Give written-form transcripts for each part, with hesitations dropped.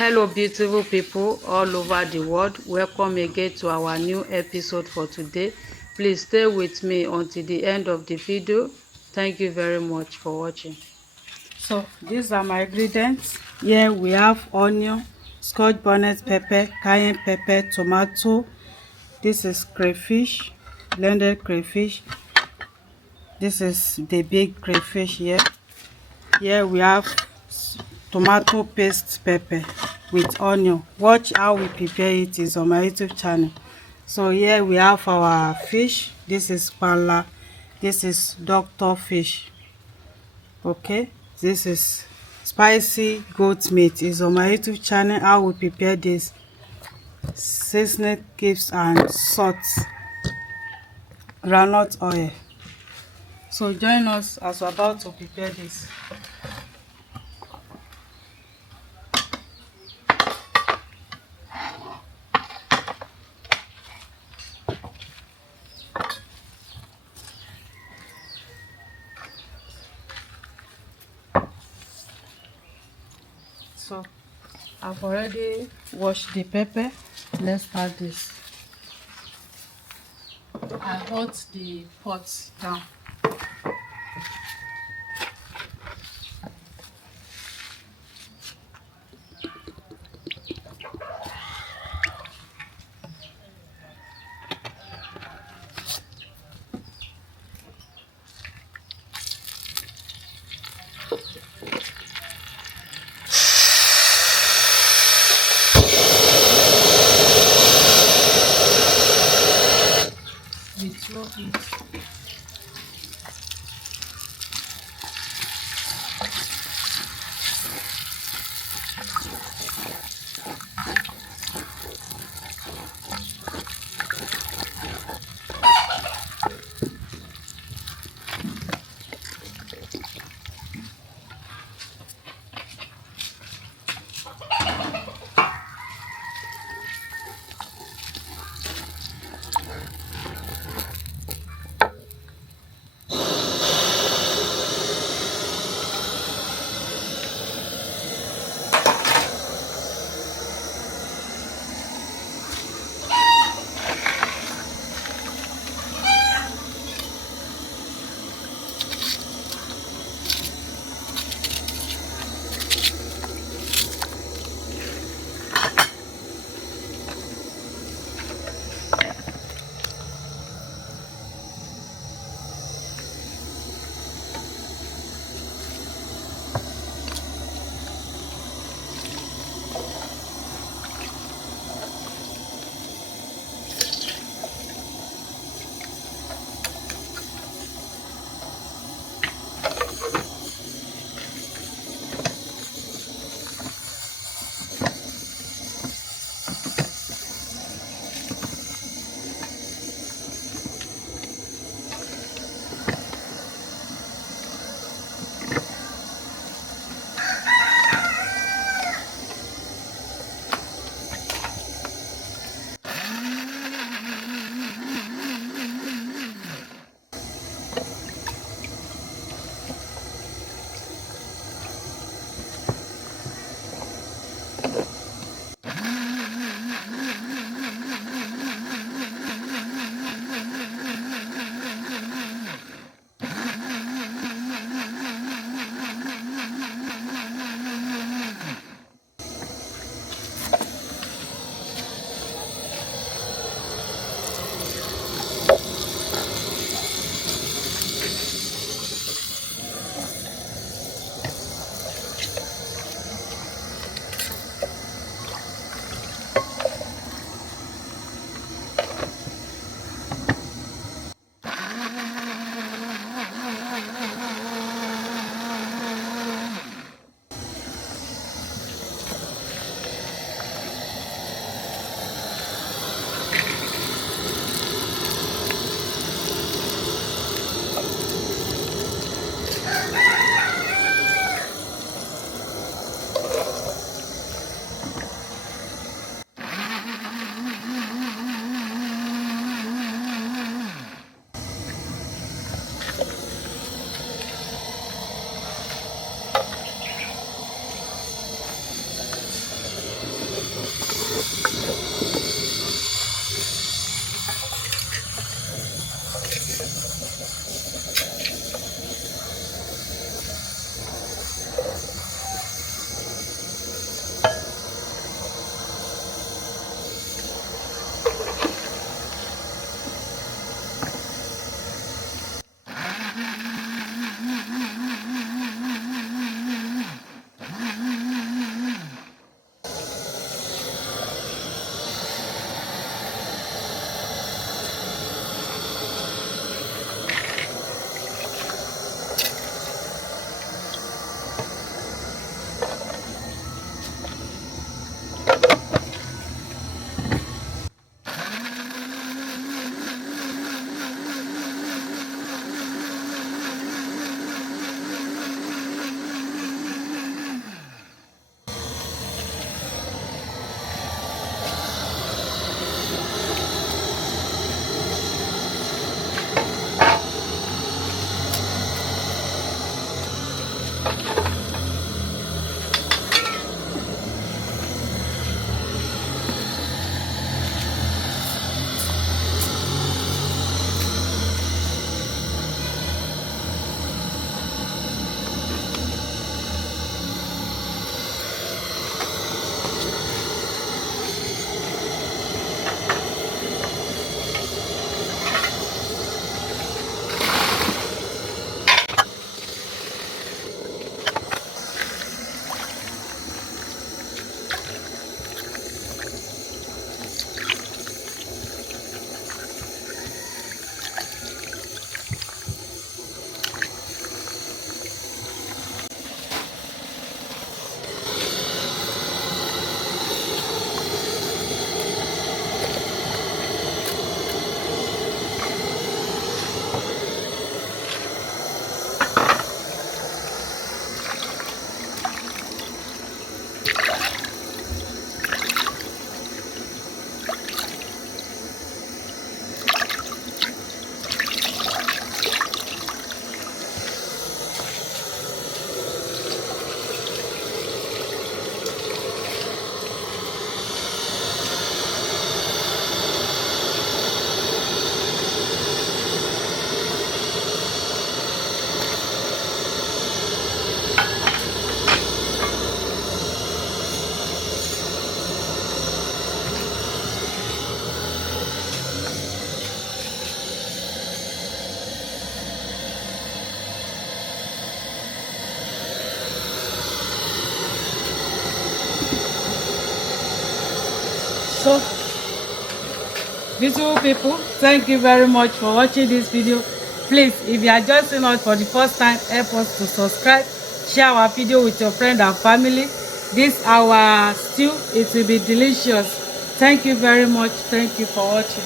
Hello beautiful people all over the world, welcome again to our new episode for today. Please stay with me until the end of the video. Thank you very much for watching. So these are my ingredients. Here we have onion, scotch bonnet pepper, cayenne pepper, tomato. This is crayfish, blended crayfish. This is the big crayfish here. Here we have tomato paste pepper with onion. Watch how we prepare it is on my YouTube channel. So here we have our fish. This is pala. This is doctor fish. Okay, this is spicy goat meat. Is on my YouTube channel how we prepare this. Seasoning cubes and salt, groundnut oil. So join us as we're about to prepare this. So I've already washed the pepper. Let's start this. I hot the pot down. With low heat. Beautiful people, thank you very much for watching this video. Please, if you are just seeing us for the first time, help us to subscribe, share our video with your friend and family. This our stew, it will be delicious. Thank you very much. Thank you for watching.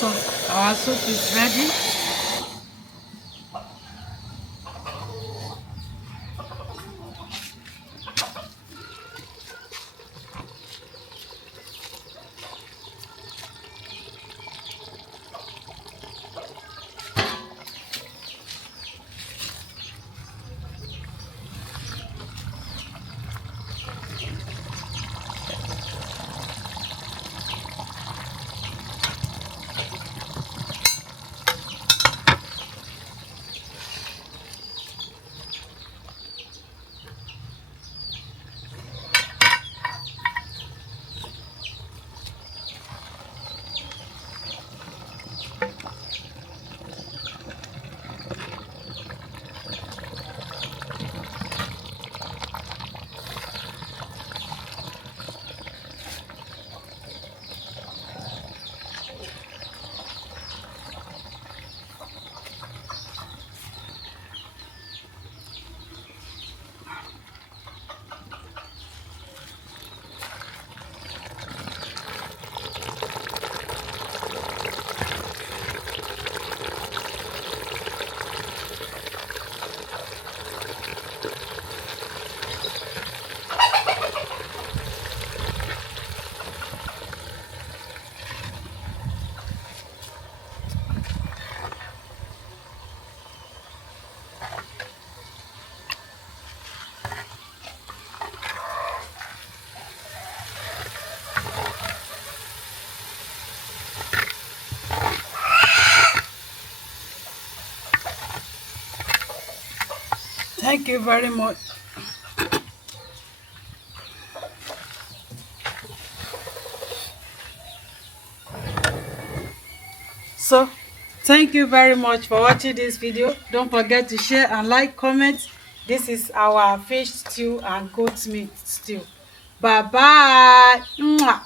So our soup is ready. Thank you very much. So, thank you very much for watching this video. Don't forget to share and like, comment. This is our fish stew and goat meat stew. Bye bye. Mwah.